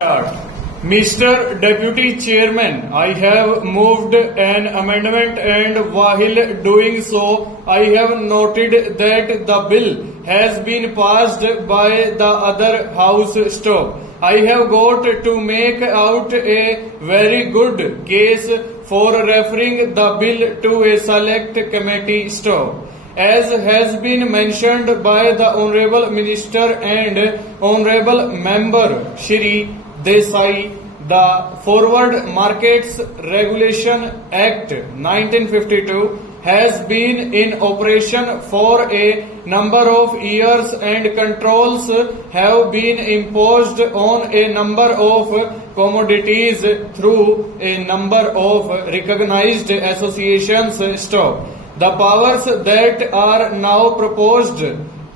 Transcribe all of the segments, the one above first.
Mr. Deputy Chairman, I have moved an amendment and while doing so, I have noted that the bill has been passed by the other house stop. I have got to make out a very good case for referring the bill to a select committee stop. As has been mentioned by the Honorable Minister and Honorable Member Shri Desai, the Forward Markets Regulation Act 1952 has been in operation for a number of years and controls have been imposed on a number of commodities through a number of recognized associations. Stop. The powers that are now proposed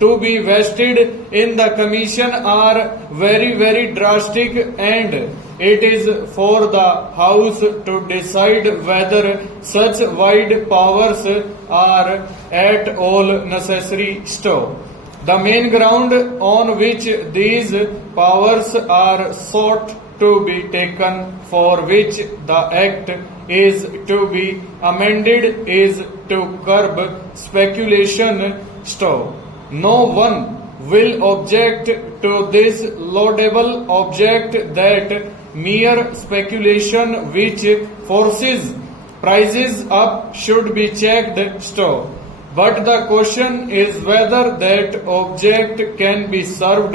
to be vested in the commission are very drastic, and it is for the house to decide whether such wide powers are at all necessary. Stop. The main ground on which these powers are sought to be taken, for which the act is to be amended, is to curb speculation. Stop. No one will object to this laudable object that mere speculation which forces prices up should be checked. Stop. But the question is whether that object can be served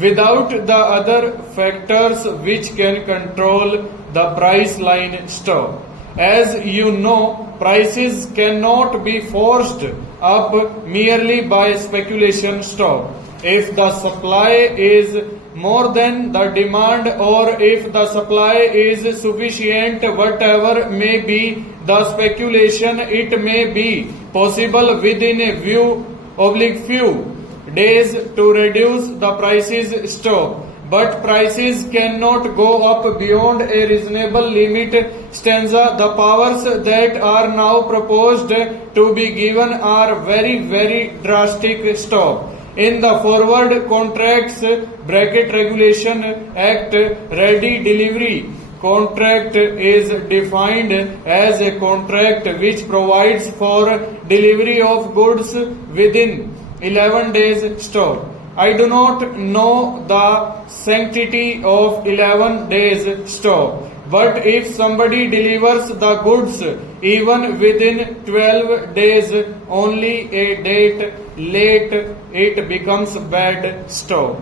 without the other factors which can control the price line. Stop. As you know, prices cannot be forced up merely by speculation. Stop. If the supply is more than the demand, or if the supply is sufficient, whatever may be the speculation, it may be possible within a few days to reduce the prices. Stop. But prices cannot go up beyond a reasonable limit. Stanza. The powers that are now proposed to be given are very drastic. Stop. In the Forward Contracts Regulation Act, ready delivery contract is defined as a contract which provides for delivery of goods within 11 days. Stop. I do not know the sanctity of 11 days. Stop. But if somebody delivers the goods even within 12 days, only a date late, it becomes bad. Stop.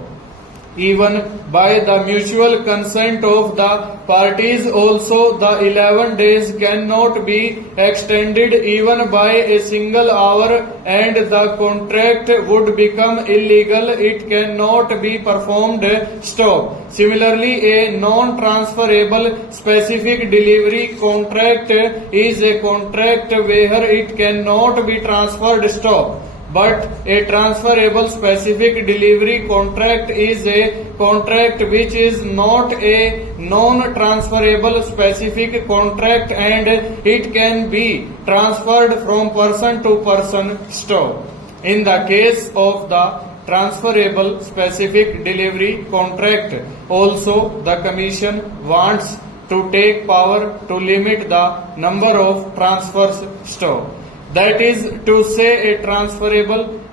Even by the mutual consent of the parties also, the 11 days cannot be extended even by a single hour, and the contract would become illegal. It cannot be performed. Stop. Similarly, a non-transferable specific delivery contract is a contract where it cannot be transferred. Stop. But a transferable specific delivery contract is a contract which is not a non-transferable specific contract, and it can be transferred from person to person. Stop. In the case of the transferable specific delivery contract, also the Commission wants to take power to limit the number of transfers. Stop. That is to say, a transferable